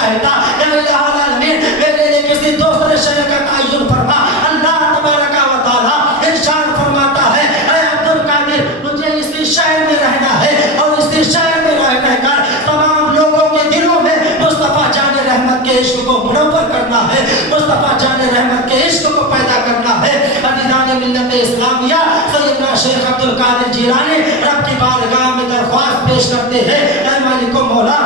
چاہتا یا الہ العالمین میرے لیے کسی دوسرے شے کا تعین فرما. اللہ تبارک و تعالی ارشاد فرماتا ہے اے عبد القادر مجھے اسی شہر میں رہنا ہے اور اسی شہر میں رہ کر تمام لوگوں کے دلوں میں مصطفیٰ جان رحمت کے عشق کو منور کرنا ہے, مصطفیٰ جان رحمت کے عشق کو پیدا کرنا ہے. عزیزان ملت اسلامیہ سیدنا شیخ عبد القادر جیلانی رب کی بارگاہ میں درخواست پیش کرتے ہیں اے مالک و مولا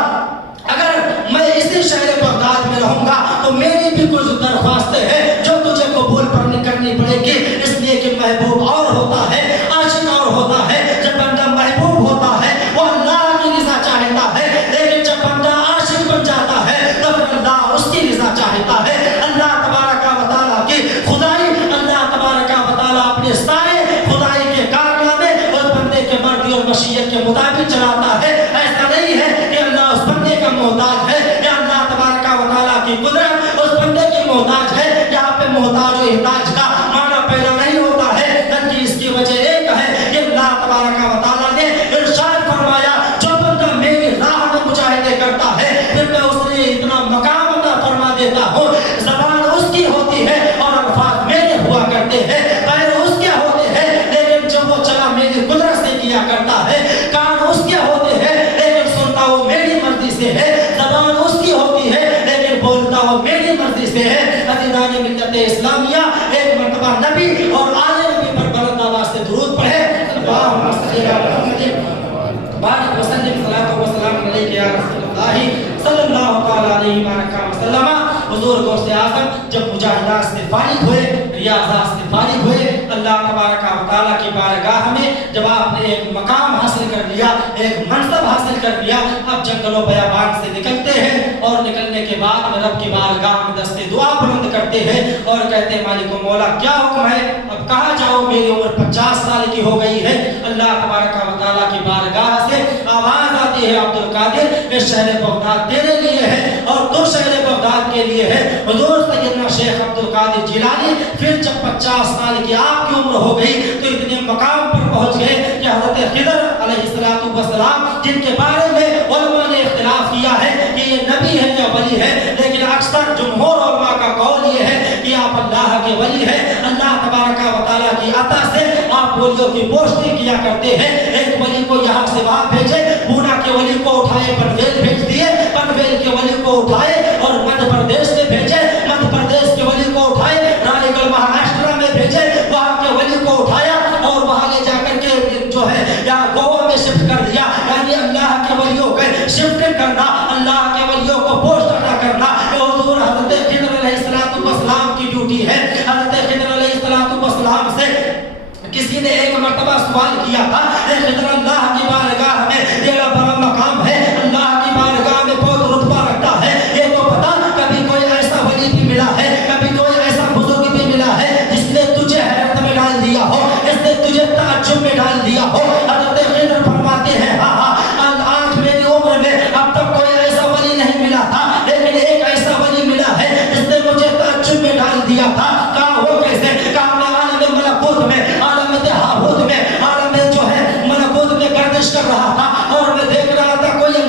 اگر میں اسی شہر بغداد میں رہوں گا تو میری بھی کچھ درخواستیں ہیں جو تجھے قبول کرنی پڑے گی, اس لیے کہ محبوب اور ہوتا ہے, عاشق اور ہوتا ہے. جب بندہ محبوب ہوتا ہے وہ اللہ کی رضا چاہتا ہے, لیکن جب بندہ عاشق بن جاتا ہے تو پھر اللہ اس کی رضا چاہتا ہے. اللہ تبارک و تعالیٰ کی خدائی, اللہ تبارک و تعالیٰ اپنے سارے خدائی کے کارنامے اس بندے کے مرضی اور مشیت کے مطابق چلاتا ہے. ایسا نہیں ہے کہ اللہ اس بندے کا محتاج ہے یا اللہ تبارک و تعالیٰ کی قدرت اس بندے کی محتاج ہے. یہاں پہ محتاج و احتاج کا معنی پیدا نہیں ہوتا ہے, بلکہ اس کی وجہ ایک ہے کہ اللہ تبارک و تعالیٰ نے ارشاد فرمایا جو بندہ میری راہ میں مجاہدے کرتا ہے پھر میں اس نے اتنا مقام عطا فرما دیتا ہوں. زبان اس کی ہوتی ہے اور الفاظ میرے ہوا کرتے ہیں, پیر اس کے ہوتے ہیں لیکن جب وہ چلا میری قدرت سے کیا کرتا ہے. کان اس کے ہوتے ہیں لیکن سنتا وہ میری مرضی سے ہے. زبان اس کی ہوتی ہے لیکن بولتا وہ میری مرضی سے ہے. عزیزان ملت اسلامیہ ایک مرتبہ نبی اور آل نبی پر بلند آواز سے درود پڑھے. اللہم صلی علی محمد بارک وسلم صلاۃ و سلام علیک یا رسول اللہ صلی اللہ تعالی علیہ وسلم. حضور غوث اعظم جب مجاہدات سے فارغ ہوئے, ریاضات سے فارغ ہوئے, اللہ تبارک و تعالیٰ کی بارگاہ میں جب آپ نے ایک مقام حاصل کر لیا, ایک منصب حاصل کر لیا, اب جنگل و بیابان سے نکلتے ہیں اور نکلنے کے بعد رب کی بارگاہ میں دستے دعا بلند کرتے ہیں اور کہتے ہیں مالک و مولا کیا حکم ہے, اب کہاں جاؤ, میری عمر 50 سال کی ہو گئی ہے. اللہ تبارک و تعالیٰ کی بارگاہ سے آواز آتی ہے عبد القادر یہ شہر بغداد تیرے لیے ہے اور تو شہر بغداد کے لیے ہے. حضور سیدنا شیخ عبد القادر جیلانی پھر جب 50 سال کی آپ کی عمر ہو گئی تو اتنے مقام پر پہنچ گئے کہ حضرت خضر علیہ السلام جن کے بارے میں علماء نے اختلاف کیا ہے کہ یہ نبی ہے یا ولی ہے, لیکن اکثر جمہور علماء کا قول یہ ہے کہ آپ اللہ کے ولی ہیں. اللہ تبارک و تعالیٰ کی عطا سے آپ ولیوں کی پوسٹنگ کیا کرتے ہیں. ایک ولی کو یہاں سے وہاں بھیجے, پونا کے ولی کو اٹھائے پنویل بھیج دیے, پنویل کے ولی کو اٹھائے اور مدھیہ پردیش میں بھیجے, مدھیہ پردیش کے ولی کو اٹھائے رانی گڑھ مہاراشٹر میں بھیجے, وہاں کے ولی کو اٹھایا اور وہاں لے جا کر کے جو ہے یا گوا میں شفٹ کر دیا. یعنی اللہ کے ولیوں کو شفٹ کرنا, اللہ کے ولیوں کو پوسٹ ادا کرنا حضور حضرت خضر علیہ السلام کی ڈیوٹی ہے. حضرت خضر علیہ السلام سے کسی نے ایک مرتبہ سوال کیا تھا خضر اللہ کی بارگاہ میں تیرا بڑا مقام ہے, اللہ کی بارگاہ میں بہت رتبہ رکھتا ہے, یہ تو بتا کبھی کوئی ایسا ولی بھی ملا ہے, کبھی کوئی ایسا بزرگ بھی ملا ہے جس نے تجھے حیرت میں ڈال دیا ہو, اس نے تجھے تعجب میں ڈال دیا ہو. حضرت خضر فرماتے ہیں ہاں آج میری عمر میں اب تک کوئی ایسا ولی نہیں ملا تھا, لیکن ایک ایسا ولی ملا ہے جس نے مجھے تعجب میں ڈال دیا تھا. کہا وہ کیسے, کہا میں عالم ملکوت میں, عالم تہابوت میں, عالم جو ہے ملکوت میں گردش کر رہا تھا اور میں دیکھ رہا تھا کوئی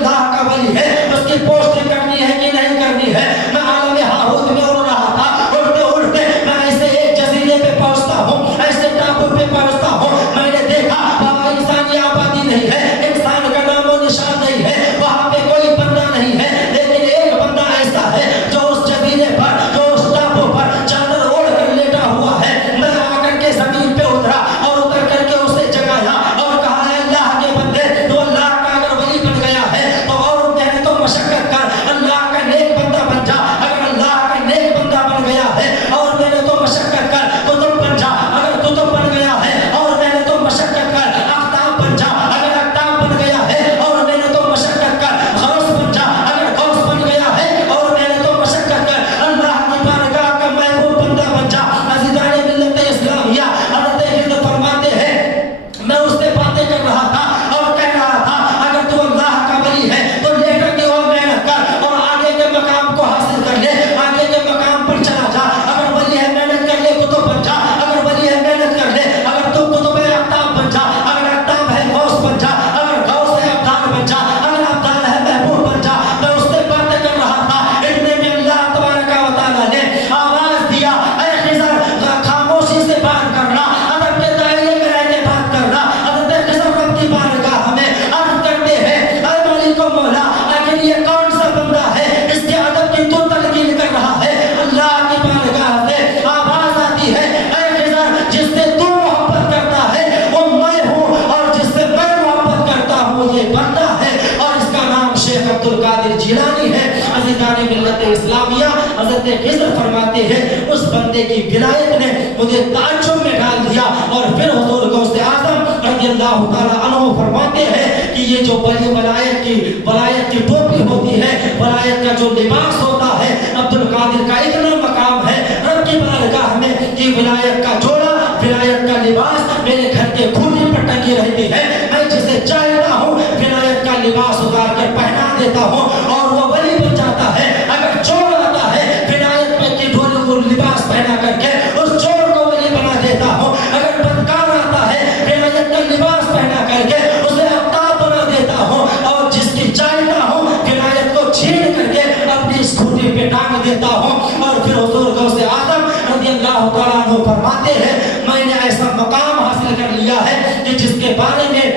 یہ کون سا بندہ ہے اس کے ادب کی تو تلقین کر رہا ہے. اللہ کی بارگاہ سے آواز آتی ہے اے خضر جس سے تو محبت کرتا ہے وہ میں ہوں اور جس سے میں محبت کرتا ہوں یہ بندہ ہے. اور اس کا نام شیخ عبد القادر جیلانی ہے. عزیزان ملت اسلامیہ حضرت خضر فرماتے ہیں اس بندے کی ولایت نے مجھے تعجب میں ڈال دیا. اور پھر حضور غوث اعظم رضی اللہ تعالی عنہ فرماتے ہیں کہ یہ جو بڑی ولایت کی ٹوپی ہوتی ہے, ولایت کا جو لباس ہوتا ہے, عبد القادر کا اتنا مقام ہے رب کی بارگاہ میں کہ ولایت کا جوڑا, ولایت کا لباس میرے گھر کے کھونے پر ٹنگی رہتی ہے. میں جسے چاہتا ہوں ولایت کا لباس اتار کر پہنا دیتا ہوں اور وہ ولی بن جاتا ہے. اگر چور آتا ہے ولایت میں کی ڈھول لباس پہنا کر کے اس چور کو ولی بنا دیتا ہوں. اگر بدکار آتا ہے ولایت کا لباس پہنا کر کے اسے آفتاب بنا دیتا ہوں. اور جس کی چاہتا ہوں ولایت کو چھین کر کے اپنی اسکوٹی پہ ٹانگ دیتا ہوں. اور پھر حضور غوث اعظم رضی اللہ تعالیٰ عنہ فرماتے ہیں میں نے ایسا مقام حاصل کر لیا ہے کہ جس کے بارے میں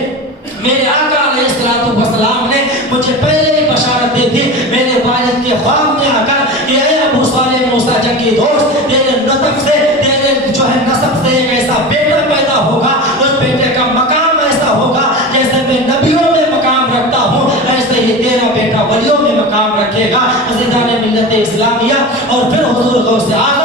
میرے آقا علیہ السلام نے مجھے پہلے ہی بشارت دی تھی. میرے والد کے خواب میں آ کر کہ اے ابو صالح موسیٰ جنگی دوست تیرے نطق سے تیرے جو ہے نسب سے ایک ایسا بیٹا پیدا ہوگا, اس بیٹے کا مقام ایسا ہوگا جیسے میں نبیوں میں مقام رکھتا ہوں ایسے ہی تیرا بیٹا ولیوں میں مقام رکھے گا. عزیزان ملت اسلامیہ اور پھر حضور غوث اعظم